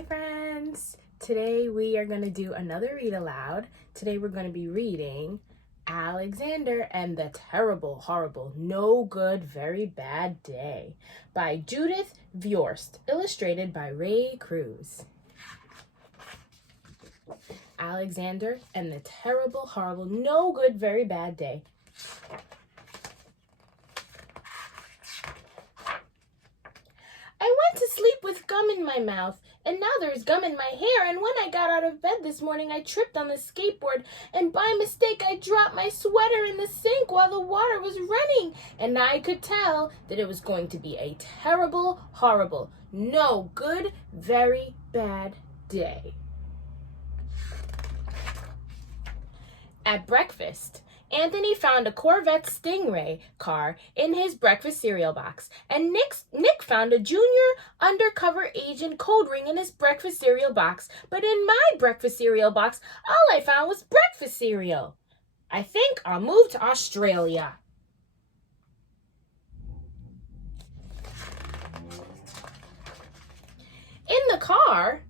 Hi friends! Today we are going to do another read aloud. Today we're going to be reading Alexander and the Terrible, Horrible, No Good, Very Bad Day by Judith Viorst, illustrated by Cruz. Alexander and the Terrible, Horrible, No Good, Very Bad Day. I went to sleep with gum in my mouth, and now there's gum in my hair, and when I got out of bed this morning, I tripped on the skateboard, and by mistake, I dropped my sweater in the sink while the water was running, and I could tell that it was going to be a terrible, horrible, no good, very bad day. At breakfast, Anthony found a Corvette Stingray car in his breakfast cereal box, and Nick found a junior undercover agent code ring in his breakfast cereal box. But in my breakfast cereal box, all I found was breakfast cereal. I think I'll move to Australia. In the car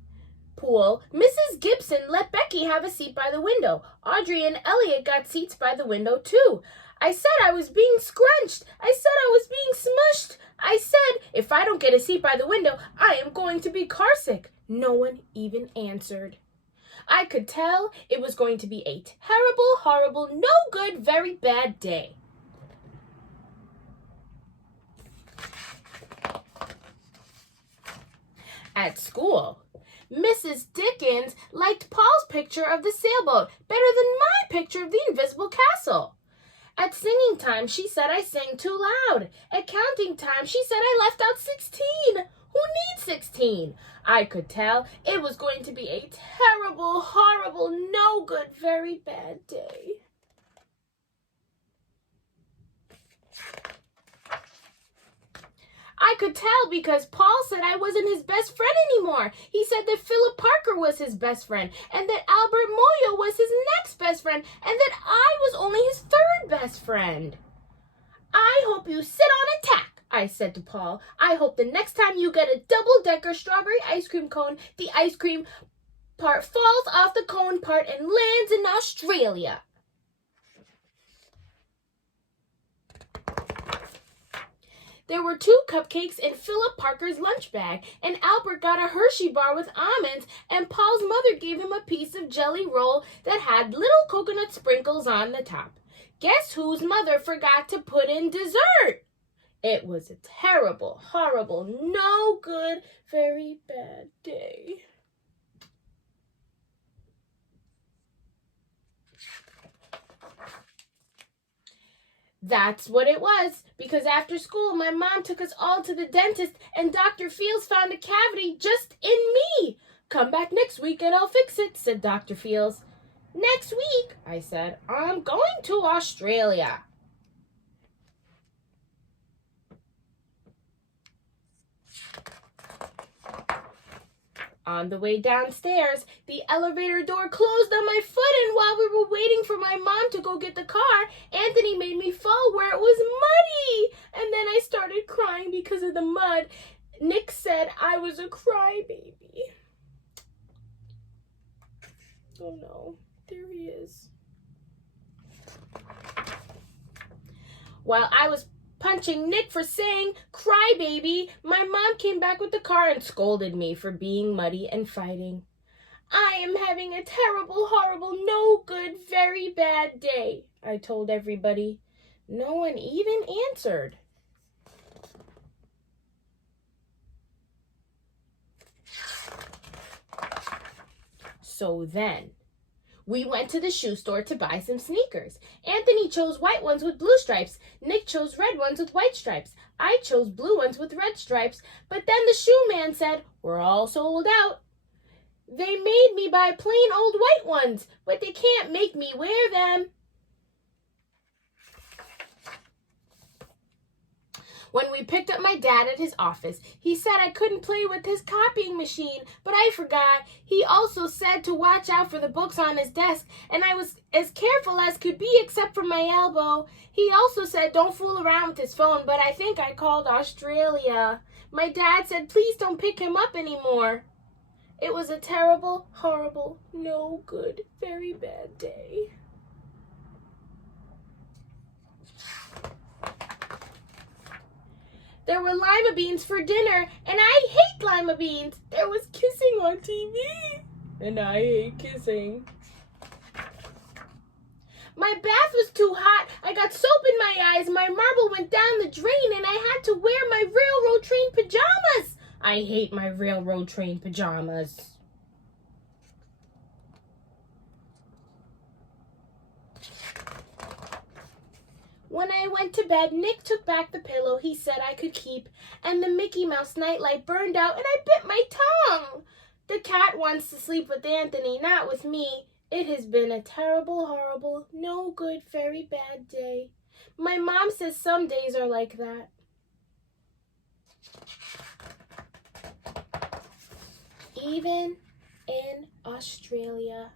pool, Mrs. Gibson let Becky have a seat by the window. Audrey and Elliot got seats by the window too. I said I was being scrunched. I said I was being smushed. I said, if I don't get a seat by the window, I am going to be carsick. No one even answered. I could tell it was going to be a terrible, horrible, no good, very bad day. At school, Mrs. Dickens liked Paul's picture of the sailboat better than my picture of the invisible castle. At singing time, she said I sang too loud. At counting time, she said I left out 16. Who needs 16? I could tell it was going to be a terrible, horrible, no good, very bad day. I could tell because Paul said I wasn't his best friend anymore. He said that Philip Parker was his best friend, and that Albert Moyo was his next best friend, and that I was only his third best friend. I hope you sit on a tack, I said to Paul. I hope the next time you get a double-decker strawberry ice cream cone, the ice cream part falls off the cone part and lands in Australia. There were 2 cupcakes in Philip Parker's lunch bag, and Albert got a Hershey bar with almonds, and Paul's mother gave him a piece of jelly roll that had little coconut sprinkles on the top. Guess whose mother forgot to put in dessert? It was a terrible, horrible, no good, very bad day. That's what it was, because after school, my mom took us all to the dentist, and Dr. Fields found a cavity just in me. Come back next week and I'll fix it, said Dr. Fields. Next week, I said, I'm going to Australia. On the way downstairs, the elevator door closed on my foot, and while we were waiting for my mom to go get the car, Anthony made me fall where it was muddy, and then I started crying because of the mud. Nick said I was a crybaby. Oh no, there he is. While I was punching Nick for saying crybaby, my mom came back with the car and scolded me for being muddy and fighting. I am having a terrible, horrible, no good, very bad day, I told everybody. No one even answered. So then, we went to the shoe store to buy some sneakers. Anthony chose white ones with blue stripes. Nick chose red ones with white stripes. I chose blue ones with red stripes. But then the shoe man said, we're all sold out. They made me buy plain old white ones, but they can't make me wear them. When we picked up my dad at his office, he said I couldn't play with his copying machine, but I forgot. He also said to watch out for the books on his desk, and I was as careful as could be except for my elbow. He also said don't fool around with his phone, but I think I called Australia. My dad said please don't pick him up anymore. It was a terrible, horrible, no good, very bad day. There were lima beans for dinner, and I hate lima beans. There was kissing on TV, and I hate kissing. My bath was too hot. I got soap in my eyes. My marble went down the drain, and I had to wear my railroad train pajamas. I hate my railroad train pajamas. When I went to bed, Nick took back the pillow he said I could keep, and the Mickey Mouse nightlight burned out, and I bit my tongue. The cat wants to sleep with Anthony, not with me. It has been a terrible, horrible, no good, very bad day. My mom says some days are like that. Even in Australia.